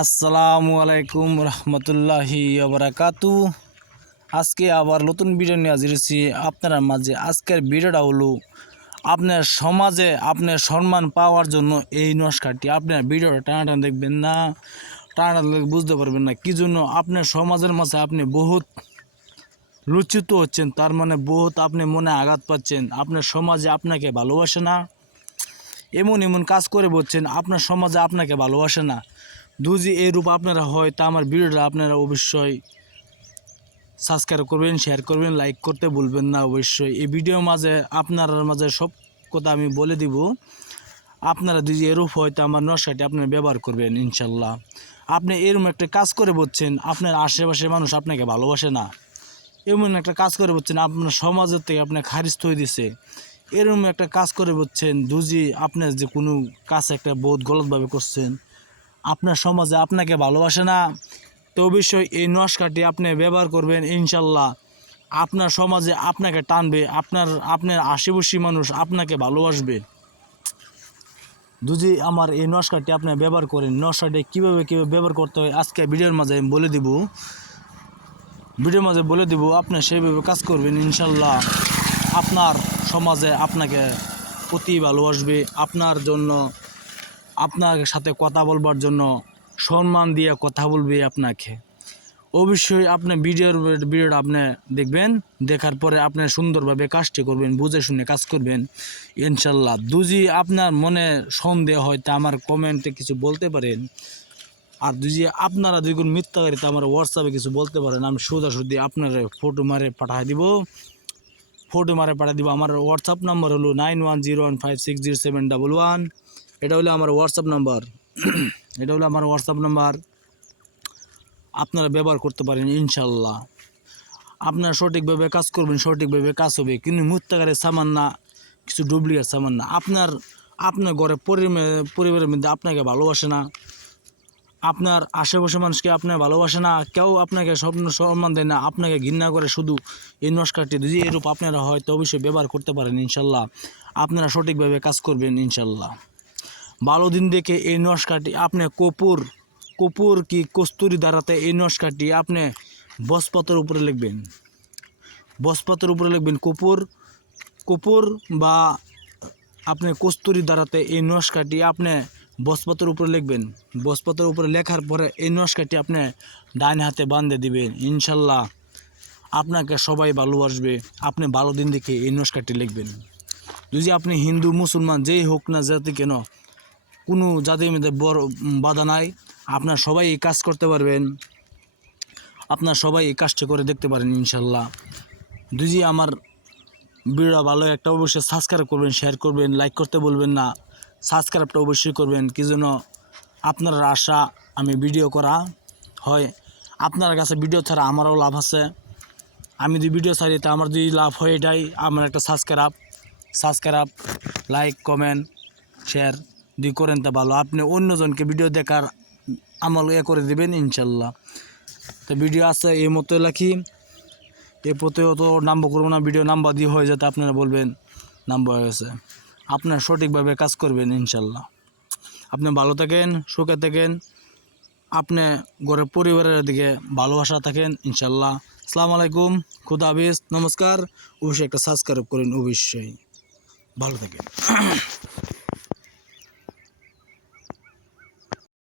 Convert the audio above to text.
আসসালামু আলাইকুম রহমতুল্লাহি বারাকাতু আজকে আবার নতুন ভিডিও নিয়ে হাজির হয়েছি আপনার মাঝে। আজকের ভিডিওটা হলো আপনার সমাজে আপনার সম্মান পাওয়ার জন্য এই নস্কারটি। আপনার ভিডিওটা টানা টানা দেখবেন না, টানা দেখলে বুঝতে পারবেন না। কী জন্য? আপনার সমাজের মাঝে আপনি বহুত লুচ্ছিত হচ্ছেন, তার মানে বহুত আপনি মনে আঘাত পাচ্ছেন। আপনার সমাজে আপনাকে ভালোবাসে না, এমন এমন কাজ করে বলছেন আপনার সমাজে আপনাকে ভালোবাসে না। দুজি এই রূপ আপনারা হয়, তা আমার ভিডিওটা আপনারা অবশ্যই সাবস্ক্রাইব করবেন শেয়ার করবেন লাইক করতে ভুলবেন না অবশ্যই। এই ভিডিওর মাঝে, আপনার মাঝে সব কথা আমি বলে দিব। আপনারা দুজি এরূপ হয়তো আমার নশাটি আপনারা ব্যবহার করবেন, ইনশাল্লাহ। আপনি এরকম একটা কাজ করে বলছেন আপনার আশেপাশের মানুষ আপনাকে ভালোবাসে না। এমন একটা কাজ করে বলছেন আপনার সমাজের থেকে আপনার খারিজ হয়ে দিছে। এরকম একটা কাজ করে বলছেন দুজি আপনার যে কোনো কাজ একটা বহুত গলতভাবে করছেন। আপনার সমাজে আপনাকে ভালোবাসে না, তো অবশ্যই এই নস্কাটি আপনি ব্যবহার করবেন ইনশাল্লাহ। আপনার সমাজে আপনাকে টানবে, আপনার আপনার আশেপাশি মানুষ আপনাকে ভালোবাসবে। যদি আমার এই নস্কারটি আপনি ব্যবহার করেন, নস্কারটি কীভাবে কীভাবে ব্যবহার করতে হয়, আজকে ভিডিওর মাঝে আমি বলে দিব। ভিডিওর মাঝে বলে দিব, আপনি সেইভাবে কাজ করবেন ইনশাল্লাহ। আপনার সমাজে আপনাকে অতি ভালোবাসবে, আপনার জন্য আপনার সাথে কথা বলবার জন্য সম্মান দিয়ে কথা বলবে আপনাকে। অবশ্যই আপনি ভিডিওর ভিডিওটা আপনি দেখবেন, দেখার পরে আপনি সুন্দরভাবে কাজটি করবেন, বুঝে শুনে কাজ করবেন। ইনশাল্লাহ। দুজি আপনার মনে সন্দেহ হয় তা আমার কমেন্টে কিছু বলতে পারেন। আর দুজি আপনারা দুগুণ মিথ্যাকারী তা আমার হোয়াটসঅ্যাপে কিছু বলতে পারেন, আমি সোজাসুদি আপনার ফটো মারে পাঠিয়ে দিব। ফটো মারে পাঠিয়ে দিব। আমার হোয়াটসঅ্যাপ নাম্বার হলো nine one zero one five six zero seven double one এটা হলো আমার হোয়াটসঅ্যাপ নাম্বার এটা হলো আমার হোয়াটসঅ্যাপ নাম্বার আপনারা ব্যবহার করতে পারেন ইনশাল্লাহ আপনারা সঠিকভাবে কাজ করবেন, সঠিকভাবে কাজ হবে। কিন্তু মুত্তাকারের সামান না কিছু ডুপ্লিকেট সামান না আপনার আপনার ঘরে পরিবারের মধ্যে আপনাকে ভালোবাসে না। আপনার আশেপাশে মানুষকে আপনার ভালোবাসে না। কেউ আপনাকে স্বপ্ন, সম্মান দেয় না। আপনাকে ঘৃণা করে শুধু এই নস্কারটি যদি এরূপ আপনারা হয়তো অবশ্যই ব্যবহার করতে পারেন ইনশাল্লাহ আপনারা সঠিকভাবে কাজ করবেন ইনশাল্লাহ ভালো দিন দেখে এই নস্কারটি আপনি কপুর কপুর কি কস্তুরি দ্বারাতে এই নস্কারটি আপনি বসপাতের উপরে লিখবেন। বসপাতের উপরে লিখবেন কপুর কপুর বা আপনি কস্তুরি দ্বারাতে এই নস্কারটি আপনি বসপাতের উপরে লিখবেন। বসপাতের উপরে লেখার পরে এই নস্কারটি আপনি ডাইন হাতে বাঁধে দিবেন। ইনশাল্লাহ আপনাকে সবাই ভালোবাসবে। আপনি ভালো দিন দেখে এই নস্কারটি লিখবেন। যদি আপনি হিন্দু, মুসলমান, যেই হোক না জাতি কেন কোনো জাতির মধ্যে বড় বাধা নাই। আপনার সবাই এই কাজ করতে পারবেন। আপনার সবাই এই কাজটা করে দেখতে পারেন, ইনশাল্লাহ। দুজি আমার ভিডিও ভালো একটা অবশ্যই সাবস্ক্রাইব করবেন শেয়ার করবেন লাইক করতে বলবেন না। সাবস্ক্রাইবটা অবশ্যই করবেন, কি জন্য আপনার আশা আমি ভিডিও করা হয়। আপনার কাছে ভিডিও ছাড়া আমারও লাভ আছে। আমি যদি ভিডিও ছাড়ি, তা আমার যদি লাভ হয় এটাই, আমার একটা subscribe subscribe like comment share দিয়ে করেন তা ভালো। আপনি অন্যজনকে ভিডিও দেখার আমল এ করে দেবেন, ইনশাল্লাহ। তো ভিডিও আছে এই মতো রাখি এ প্রতিহত নাম্বার করব না ভিডিও নাম্বার দিয়ে হয়ে যাতে আপনারা বলবেন নাম্বার হয়ে গেছে আপনারা সঠিকভাবে কাজ করবেন, ইনশাল্লাহ। আপনি ভালো থাকেন, সুখে থাকেন। আপনি ঘরের পরিবারের দিকে ভালোবাসা থাকেন, ইনশাল্লাহ। আসসালামু আলাইকুম, খুদা হাফিজ, নমস্কার। অবশ্যই একটা সাবস্ক্রাইব করেন, অবশ্যই। ভালো থাকেন।